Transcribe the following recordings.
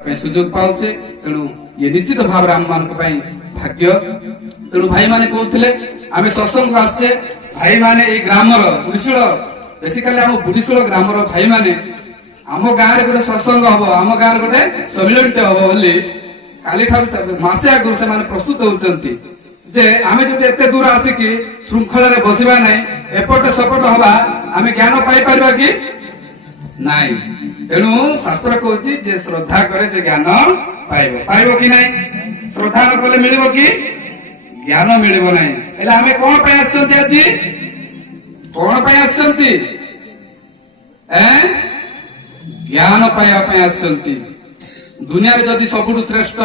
सुजोग पाउचे तेणु ये निश्चित भाव आम मान भाग्य तेणु भाई माने कहते आम सत्संग आसचे भाई माने ग्रामर बुढ़ीशूल बेसिकाली आम बुढ़ीशूल ग्रामर भाई माने आम गाँव में गोटे सत्संग हम आम गाँव गोटे सम्मिलन हम बोली काली मसे आगु से प्रस्तुत होती जे आम जो एत दूर आसिक श्रृंखला बसवा ना एपटे सपट हवा आम ज्ञान पाइपर कि नाई तेणु शास्त्र कहूँ जे श्रद्धा करे से ज्ञान पाइब पाइब कि नहीं श्रद्धा न कले मिलिब कि ज्ञान मिलिब नहीं हेले आमे कोन पे आछंती আজি कोन पे आछंती ज्ञान पाइबा पे आछंती दुनिया रे जदी सबुठु श्रेष्ठ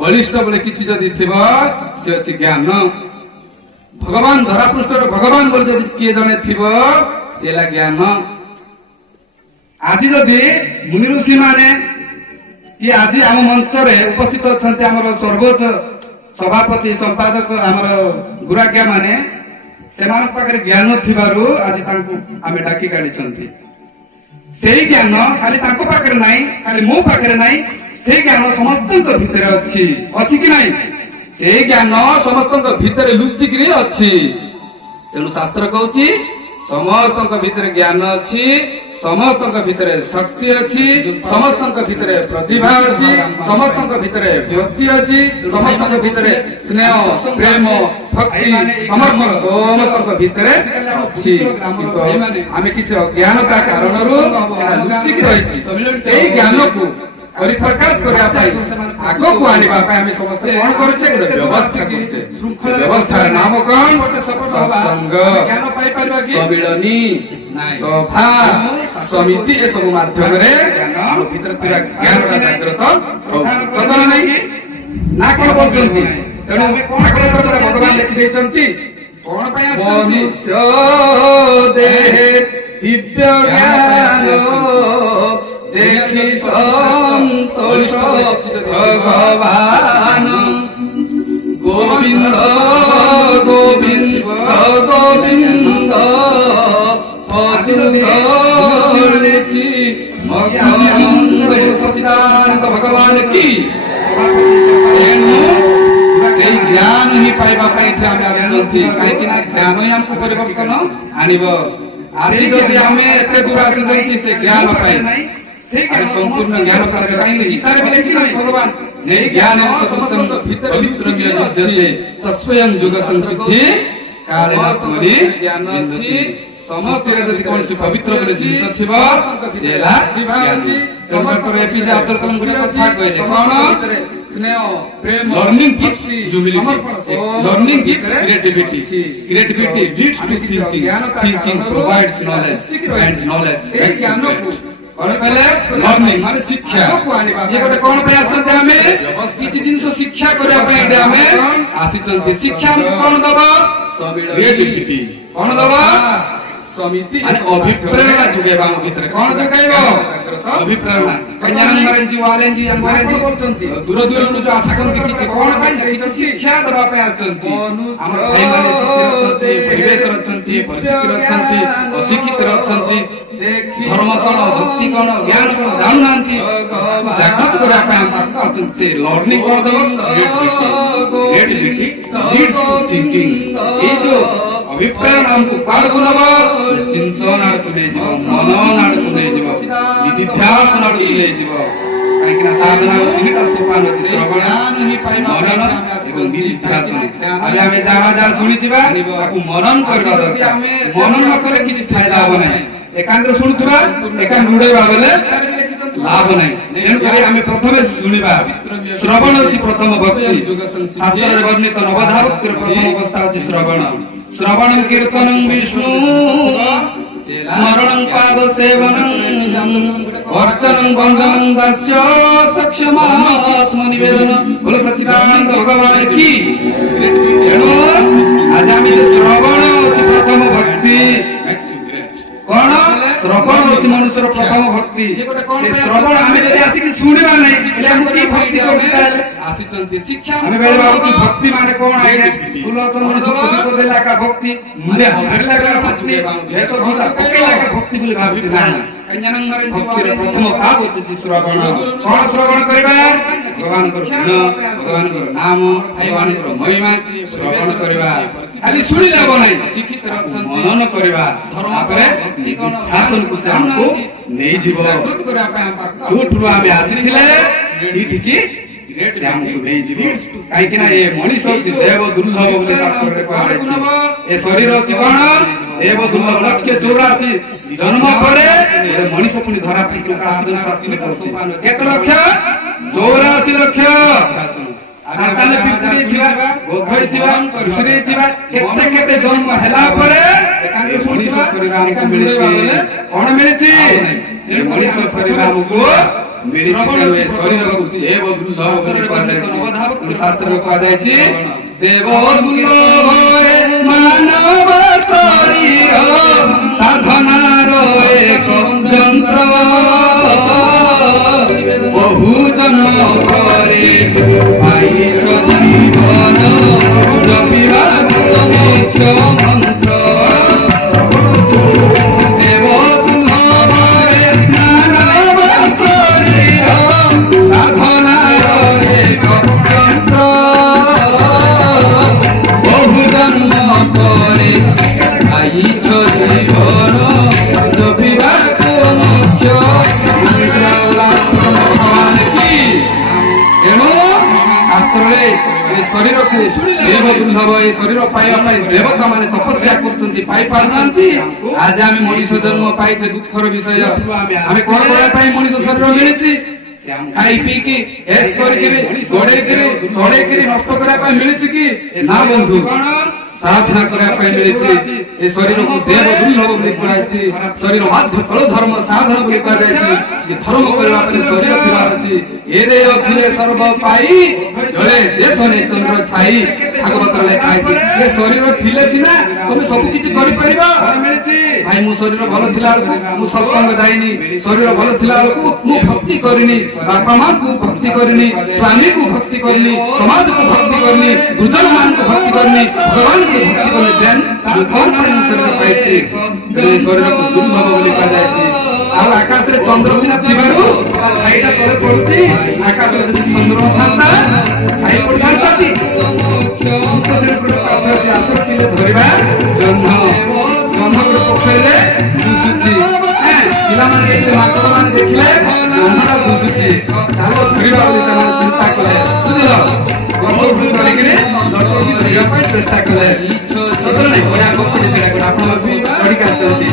बलिष्ठ बोले किछि जदी थिबो से अछि ज्ञान भगवान धरापृष्ठ भगवान बोले जदी किए जने थिबो सेला ज्ञान आज जदि मुनि ऋषि माने कि आज आम मंच रे उपस्थित अच्छा आम सर्वोच्च सभापति संपादक आम गुराज्ञा माने से ज्ञान थिबारु आज आम डाकी काढ़ी से ज्ञान खाली पाखे ना खाली मो पाखे ना से ज्ञान समस्त भितर अच्छी अच्छी कि नहीं से ज्ञान समस्त भितर लुचिकी अच्छी तेणु शास्त्र कहूँ समस्त भितर ज्ञान अच्छी समस्त भितर शक्ति अच्छी समस्त भितर प्रतिभा अच्छी समस्त भितर व्यक्ति अच्छी समस्त भितर स्नेह प्रेम भक्ति समर्पण समस्त भितर अच्छी आम किसी अज्ञानता कारण लुचिकी रही ज्ञान को परिप्रकाश आग को आने समस्त कौन करे गोटे व्यवस्था करे व्यवस्था नाम कौन सत्संग सम्मिलनी सभा समिति ए सब माध्यम भीतर ज्ञान जागृत सदन नहीं ना कौन बोलते तेणु भगवान लिखि कौन मनुष्य देह दिव्य ज्ञान देखि संतोष भगवान गोविंद गोविंद गोविंद सच्चिदानंद भगवान की ज्ञान ही पाइबा कहीं ज्ञान ही हमको परिवर्तन आनिब आज जदि आम एत दूर आसी से ज्ञान पाए संपूर्ण ज्ञान गीतार भी लिखी भगवान ज्ञान स्वयं जुग संसिद्धि काले ज्ञान समस्त कौन पवित्र जिन थी एपीजे अब्दुल कलाम गोटे कथा कहले कौन स्नेह प्रेम learning gifts learning gifts creativity leads to thinking provides knowledge and knowledge ज्ञान को लर्निंग माने शिक्षा ये गोटे कौन पे आसते हमें किछि जिंस शिक्षा करबा पे हमें आसीचंती शिक्षा कौन दबा क्रिएटिविटी कौन दबा समिति अभिप्रेरणा जुगेबा भीतर कौन जुगेबो अभिप्रेरणा कन्यान मरेंजी वालेंजी अंबारेंजी बोलतंती दूर दूर जो आशा करन कि कौन काई कि शिक्षा दबा पे आसतंती हम भाई माने परिवेश रचंती परिस्थिति रचंती अशिक्षित रचंती धर्म कौन भक्ति कौन ज्ञान कौन जाननांती जागृत करा पे हम कहतन से लर्निंग कर दबो क्रिएटिविटी लीड्स टू थिंकिंग ये जो अभिप्राय हमको काढ़ को नब चिंतन आड़ को ले मनन आड़ को ले निधिध्यास आड़ को ले कहीं साधना तीनटा सोपान अछि श्रवण ही पाइबा मनन निधिध्यास आले हमें जहाँ जहाँ सुनिथिबा ताकू मनन करबा दरकार मनन न करे किछि फायदा हो नै एकांत सुनुथिबा एकांत उड़ेबा बेले लाभ नहीं तेणु करी आमे प्रथमे सुनिबा श्रवण अछि प्रथम भक्ति शास्त्र रे वर्णित नवधा भक्तिर प्रथम अवस्था अछि श्रवण श्रवणं कीर्तनं विष्णु स्मरणं पाद सेवनं अर्चनं वंदनं दास्य सक्षमात्म निवेदन बोलो सच्चिदानंद भगवान की तेणु आज आम श्रवण प्रथम भक्ति कौन श्रवण होती मनुष्य प्रथम भक्ति श्रवण आम आसिक शुणा नहीं भक्ति आसी शिक्षा भक्ति माने कौन आए फूल का भक्ति भक्ति भक्ति ଭକ୍ତିର ପ୍ରଥମ ଭାଗ ହେଉଛି ଶ୍ରବଣ। କଣ ଶ୍ରବଣ କରିବା? ଭଗବାନଙ୍କର ଗୁଣ, ଭଗବାନଙ୍କର ନାମ, ଭଗବାନଙ୍କର ମହିମା ଶ୍ରବଣ କରିବା। ଖାଲି ଶୁଣିଲେ ହବ ନାହିଁ, ମନନ କରିବା। ତାପରେ ଶାସନକୁ ସେ ଆମକୁ ନେଇଯିବ। ଯୋଉଠୁ ଆମେ ଆସିଥିଲେ ସେଇଠିକି ସେ ଆମକୁ ନେଇଯିବ। କାହିଁକି ନା ଏ ମଣିଷ ହଉଛି ଦେବ ଦୁର୍ଲଭ ବୋଲି ଶାସ୍ତ୍ରରେ କୁହାଯାଇଛି। ଏ ଶରୀର ହଉଛି କଣ? ଦେବ ଦୁର୍ଲଭ। 184 ଜନ୍ମ ପରେ ଗୋଟେ ମଣିଷ ପୁଣି ଧରା ପଡ଼ିଥିଲା। ଶାସ୍ତ୍ରରେ କହୁଛି କେତେ ଲକ୍ଷ? 84 ଲକ୍ଷ। କେତେ କେତେ ଜନ୍ମ ହେଲା ପରେ ମଣିଷ ଶରୀର ଆମକୁ ମିଳିଛି। କଣ ମିଳିଛି? ମଣିଷ ଶରୀର ଆମକୁ ଶରୀରକୁ ଦେବ ଦୁର୍ଲଭ ବୋଲି କୁହାଯାଇଛି। ଶାସ୍ତ୍ରରେ କୁହାଯାଇଛି ଦେବ ଦୁର୍ଲଭ ମାନବ ଶରୀର ସାଧନାର ଏକ ଯନ୍ତ୍ର। ବହୁ ଜନ୍ମ ପରେ ପାଇଛ ଜୀବନ ଜପିବାକୁ ମୋକ୍ଷ ମନ୍ତ୍ର। ଶରୀରକୁ ଦେବ ଦୁର୍ଲଭ। ଏ ଶରୀର ପାଇବା ପାଇଁ ଦେବତା ମାନେ ତପସ୍ୟା କରୁଛନ୍ତି, ପାଇପାରୁନାହାନ୍ତି। ଆଜି ଆମେ ମଣିଷ ଜନ୍ମ ପାଇଛେ, ଦୁଃଖର ବିଷୟ। ଆମେ କଣ କରିବା ପାଇଁ ମଣିଷ ଶରୀର ମିଳିଛି? ଖାଇ ପିଇକି ଏସ୍ କରିକିରି ଗଡେଇକିରି ନଷ୍ଟ କରିବା ପାଇଁ ମିଳିଛି କି? ନା ବନ୍ଧୁ, ସାଧନା କରିବା ପାଇଁ ମିଳିଛି। ଏ ଶରୀରକୁ ଦେବ ଦୁର୍ଲଭ ବୋଲି କୁହାଯାଇଛି। ଶରୀର ମାଧ୍ୟ ତଳ ଧର୍ମ ସାଧନ ବୋଲି କୁହାଯାଇଛି। ଯେ ଧର୍ମ କରିବା ପାଇଁ ଶରୀର ଥିବାର ଅଛି। ଏ ଦେହ ଥିଲେ ସର୍ବ ପାଇ ଜଳେ ଦେଶ ଚନ୍ଦ୍ର ଛାଇ। ଭାଗବତରେ ଲେଖା ହେଇଛି ଏ ଶରୀର ଥିଲେ ସିନା ତମେ ସବୁ କିଛି କରିପାରିବ। ଭାଇ ମୁଁ ଶରୀର ଭଲ ଥିଲା ବେଳକୁ ମୁଁ ସତ୍ସଙ୍ଗ ଯାଇନି, ଶରୀର ଭଲ ଥିଲା ବେଳକୁ ମୁଁ ଭକ୍ତି କରିନି, ବାପା ମାଙ୍କୁ ଭକ୍ତି କରିନି, ସ୍ୱାମୀକୁ ଭକ୍ତି କରିନି, ସମାଜକୁ ଭକ୍ତି କରିନି, ଗୁରୁଜନ ମାନଙ୍କୁ ଭକ୍ତି କରିନି, ଭଗବାନଙ୍କୁ ଭକ୍ତି କରିନି। ଦେନ୍ କଣ ପାଇଁ ମୁଁ ଶରୀର ପାଇଛି? ଶରୀରକୁ ଦୁର୍ଲଭ ବୋଲି କୁହାଯାଇଛି। ଆଉ ଆକାଶରେ ଚନ୍ଦ୍ର ସିନା ଥିବାରୁ ଛାଇଟା ତଳେ ପଡୁଛି। ଆକାଶରେ ଯଦି ଚନ୍ଦ୍ର ଥାନ୍ତା ଛାଇ ପଡିଥାନ୍ତା କି? ଆସ ପିଲେ ଧରିବା ଜହ୍ନ ଗୋଟେ ପୋଖରୀରେ ଦୁଷୁଛି। ପିଲାମାନେ ଦେଖିଲେ, ମାଙ୍କଡ ମାନେ ଦେଖିଲେ ଜହ୍ନଟା ଦୁଷୁଛି, ଚାଲ ଧରିବା ବୋଲି ସେମାନେ ଚିନ୍ତା କଲେ। ବୁଝିଲ, ଗଛ ଉପରୁ ଚଢିକିରି ଲଟକି ଧରିବା ପାଇଁ ଚେଷ୍ଟା କଲେ। ବଢିଆ ଗପଟି ସେଟା ଆପଣ ଚଢିକି ଆସିଛନ୍ତି।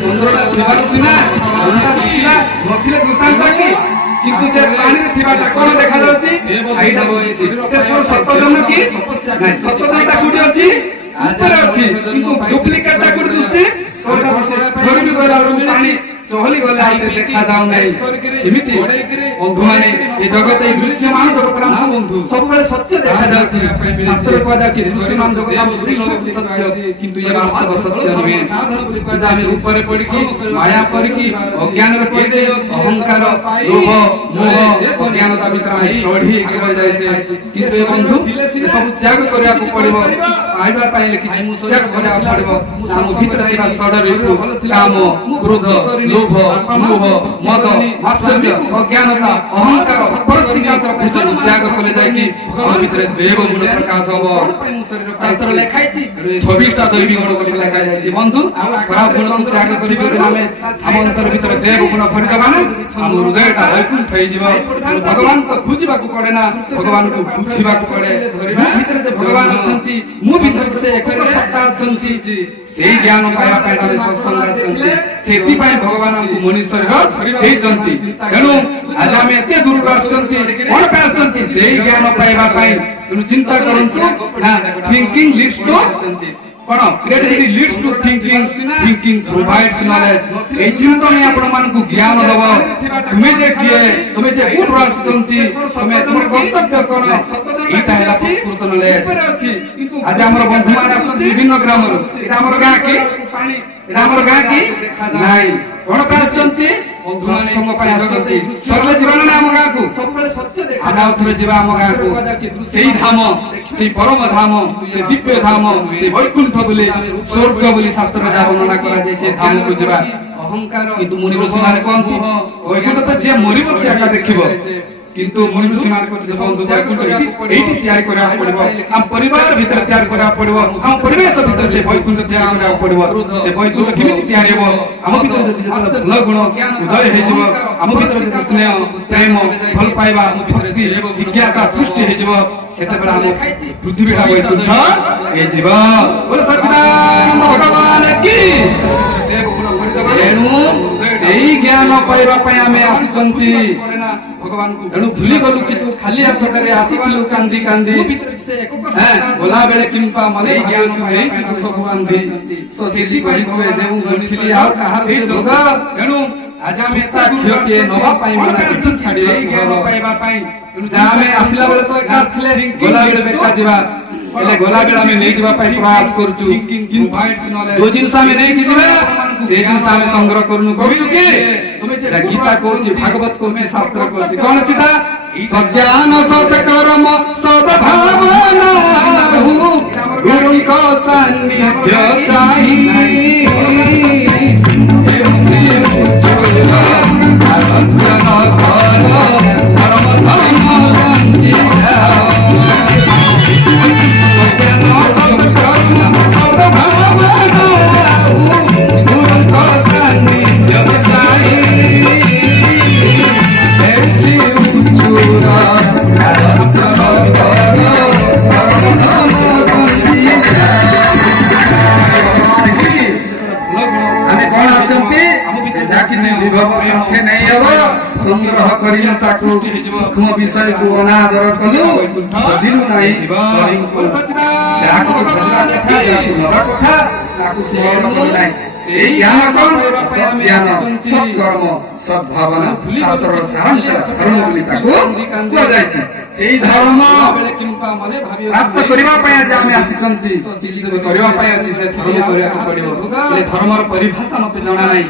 ଚନ୍ଦ୍ରଟା ଥିବାରୁ ସିନା ଜହ୍ନଟା ଦିଶିଲା, ନଥିଲେ ଦୁଷାନ୍ତା କି? କିନ୍ତୁ ସେ ପାଣିରେ ଥିବାଟା କଣ ଦେଖାଯାଉଛି? ସତ ଜହ୍ନ କି? ନାଇଁ, ସତ ଜହ୍ନଟା କୋଉଠି ଅଛି? ଉପରେ ଅଛି। କିନ୍ତୁ ଡୁପ୍ଲିକେଟଟା କୋଉଠି ଦୁଶୁଛି? ଧରିକି ଗଲା ବେଳକୁ ପାଣି ଚହଲି ଗଲେ ଦେଖା ଯାଉନାହିଁ। ସେମିତି ବନ୍ଧୁମାନେ ଏ ଜଗତ, ଏଇ ଦୃଶ୍ୟମାନ ଜଗତର ଆମ ବନ୍ଧୁ ସବୁବେଳେ ସତ୍ୟ ଦେଖାଯାଉଛି। ଶାସ୍ତ୍ରରେ କୁହାଯାଉଛି ଦୃଶ୍ୟମାନ ଜଗତ ସତ୍ୟ, କିନ୍ତୁ ଏ ବାସ୍ତବ ସତ୍ୟ ନୁହେଁ। ଆମେ ଉପରେ ପଡିକି ମାୟା କରିକି ଅଜ୍ଞାନର ପଡିକି ଅହଙ୍କାର, ଲୋଭ, ମୋହ, ଅଜ୍ଞାନତା ଭିତରେ ଚଢି ରହିଯାଇଛେ। କିନ୍ତୁ ଏ ବନ୍ଧୁ ସବୁ ତ୍ୟାଗ କରିବାକୁ ପଡିବ। ପାଇବା ପାଇଁ ଲେଖିଛି ତ୍ୟାଗ କରିବାକୁ ପଡିବ। ଆମ ଭିତରେ ଥିବା ଷଡ଼ରିପୁ, କାମ, କ୍ରୋଧ, ଲୋଭ, ମୋହ, ମଦ, ମାତ୍ସର୍ଯ୍ୟ, ଅଜ୍ଞାନତା, ଅହଙ୍କାର, ପରସ୍ପରିକାନ୍ତର ପୂଜନ ତ୍ୟାଗ କଲେ ଯାଇକି ଆମ ଭିତରେ ଦେବ ଗୁଣ ପ୍ରକାଶ ହବ। ଶାସ୍ତ୍ରରେ ଲେଖା ହେଇଛି 26ଟା ଦୈବୀ ଗୁଣ ବୋଲି ଲେଖାଯାଇଛି। ବନ୍ଧୁ, ଖରାପ ଗୁଣକୁ ତ୍ୟାଗ କରିକି ଆମେ ଆମ ଅନ୍ତର ଭିତରେ ଦେବ ଗୁଣ ଭରିଦେବା ନା, ଆମ ହୃଦୟଟା ବୈକୁଣ୍ଠ ହେଇଯିବ। ଭଗବାନଙ୍କୁ ଖୋଜିବାକୁ ପଡେ ନା, ଭଗବାନଙ୍କୁ ବୁଝିବାକୁ ପଡେ। ମୋ ଭିତରେ ଯେ ଭଗବାନ ଅଛନ୍ତି, ମୋ ଭିତରେ ସେ ଏକ ସତ୍ତା ଅଛନ୍ତି, ସେଇ ଜ୍ଞାନ ପାଇବା ପାଇଁ ଆମେ ସତ୍ସଙ୍ଗ ଆସିଛନ୍ତି। ସେଥିପାଇଁ ଭଗବାନ ଆମକୁ ମଣିଷ ଦେଇଛନ୍ତି। ତେଣୁ ଆଜି ଆମେ ଏତେ ଦୂରକୁ ଆସୁଛନ୍ତି, କଣ ପାଇଁ ଆସୁଛନ୍ତି? ସେଇ ଜ୍ଞାନ ପାଇବା ପାଇଁ। ତେଣୁ ଚିନ୍ତା କରନ୍ତୁ ନା, ଥିଙ୍କିଂ ଲିଡ୍ସ ଟୁ କଣ? Creativity leads to thinking, thinking provides knowledge. ଏଇ ଚିନ୍ତନ ଆପଣ ମାନଙ୍କୁ ଜ୍ଞାନ ଦବ। ତୁମେ ଯେ କିଏ, ତୁମେ ଯେ କୋଉଠୁ ଆସିଛନ୍ତି, ତୁମେ ତୁମର କର୍ତ୍ତବ୍ୟ କଣ, ଏଇଟା ହେଲା ପ୍ରକୃତ ନଲେଜ। ଆଜି ଆମର ବନ୍ଧୁମାନେ ଆସୁଛନ୍ତି ବିଭିନ୍ନ ଗ୍ରାମରୁ। ଏଇଟା ଆମର ଗାଁ କି? ଏଇଟା ଆମର ଗାଁ କି? ନାଇଁ। କଣ ପାଇଁ ଆସୁଛନ୍ତି? ସତ୍ସଙ୍ଗ ପାଇଁ ଆସୁଛନ୍ତି। ସରିଲେ ଯିବା ନା ଆମ ଗାଁକୁ? ସବୁବେଳେ ସତ୍ୟ ଦେଖା। ଆମେ ଆଉ ଥରେ ଯିବା ଆମ ଗାଁକୁ। ସେଇ ଧାମ, ସେଇ ପରମ ଧାମ, ସେ ଦିବ୍ୟ ଧାମ, ସେ ବୈକୁଣ୍ଠ ବୋଲି, ସ୍ୱର୍ଗ ବୋଲି ଶାସ୍ତ୍ରରେ ଯାହା ବର୍ଣ୍ଣନା କରାଯାଏ, ସେ ଧାମକୁ ଯିବା। ଅହଙ୍କାର କିନ୍ତୁ ମୁନି ଋଷିମାନେ କହନ୍ତି ବୈକୁଣ୍ଠ ତ ଯିଏ ମରିବ ସେ ଆକା ଦେଖିବ କିନ୍ତୁ ମୁନି ଋଷିମାନେ କହନ୍ତି ବନ୍ଧୁ ବୈକୁଣ୍ଠ ଏଇଠି ତିଆରି କରିବାକୁ ପଡିବ ଆମ ପରିବାର ଭିତରେ ତିଆରି କରିବାକୁ ପଡିବ ଆମ ପରିବେଶ ଭିତରେ ସେ ବୈକୁଣ୍ଠ ତିଆରି କରିବାକୁ ପଡିବ ସେ ବୈକୁଣ୍ଠ କେମିତି ତିଆରି ହେବ ଆମ ଭିତରେ ଯଦି ଭଲ ଗୁଣ ଉଦୟ ହେଇଯିବ ଆମ ଭିତରେ ଯଦି ସ୍ନେହ ପ୍ରେମ ଭଲ ପାଇବା ଭକ୍ତି ଜିଜ୍ଞାସା ସୃଷ୍ଟି ହେଇଯିବ ସେତେବେଳେ ଆମ ପୃଥିବୀଟା ବୈକୁଣ୍ଠ ହେଇଯିବ ବୋଲେ ସଚ୍ଚିଦାନନ୍ଦ ଭଗବାନ କି ତେଣୁ ସେଇ ଜ୍ଞାନ ପାଇବା ପାଇଁ ଆମେ ଆସିଛନ୍ତି ତେଣୁ ଭୁଲି ଗଲୁ କିନ୍ତୁ ଖାଲି ହାତରେ ଆସିଥିଲୁ କାନ୍ଦି କାନ୍ଦି ଗଲା ବେଳେ କିମ୍ବା ମନେ ନେଇଥିଲୁ ସବୁ କାନ୍ଦି ସେଥିପାଇଁ ଥିଲି ଆଉ କାହାର ଭୋଗ ତେଣୁ ଆଜି ଆମେ ତା କ୍ଷୟଟିଏ ନବା ପାଇଁ ଛାଡି ପାଇବା ପାଇଁ ଆମେ ଆସିଲା ବେଳେ ତ ଏକା ଆସିଥିଲେ ଗଲା ବେଳେ ବେକା ଯିବା ହେଲେ ଗଲା ବେଳେ ଆମେ ନେଇଯିବା ପାଇଁ ପ୍ରୟାସ କରୁଛୁ ଯୋଉ ଜିନିଷ ଆମେ ନେଇକି ଯିବା ସେ ଜିନିଷ ଆମେ ସଂଗ୍ରହ କରୁନୁ କରୁଛୁ କି ଗୀତା କହୁଛି ଭାଗବତ କହୁଛି ଶାସ୍ତ୍ର କହୁଛି କଣ ସେଟା ସଜ୍ଞାନ ସତ କର୍ମ ସତ ଭାବନା ଗୁରୁଙ୍କ ସାନ୍ନିଧ୍ୟ ଚାହିଁ ସଂଗ୍ରହ କରି ତାକୁ ସୂକ୍ଷ୍ମ ବିଷୟକୁ ଅନାଦର କଲୁ ବଦିଲୁ ନାହିଁ ଯାହାକୁ ତାକୁ ସ୍ମରଣ କଲୁ ନାହିଁ ସେଇ ଜ୍ଞାନ କଣ ଜ୍ଞାନ ସତ୍କର୍ମ ସଦ୍ଭାବନା ଶାସ୍ତ୍ରର ସାରାଂଶ ଧର୍ମ ବୋଲି ତାକୁ କୁହାଯାଇଛି ସେଇ ଧର୍ମ ପ୍ରାପ୍ତ କରିବା ପାଇଁ ଆଜି ଆମେ ଆସିଛନ୍ତି କିଛି କରିବା ପାଇଁ ଅଛି ସେ ଧର୍ମ କରିବାକୁ ପଡିବ ଧର୍ମର ପରିଭାଷା ମତେ ଜଣା ନାହିଁ।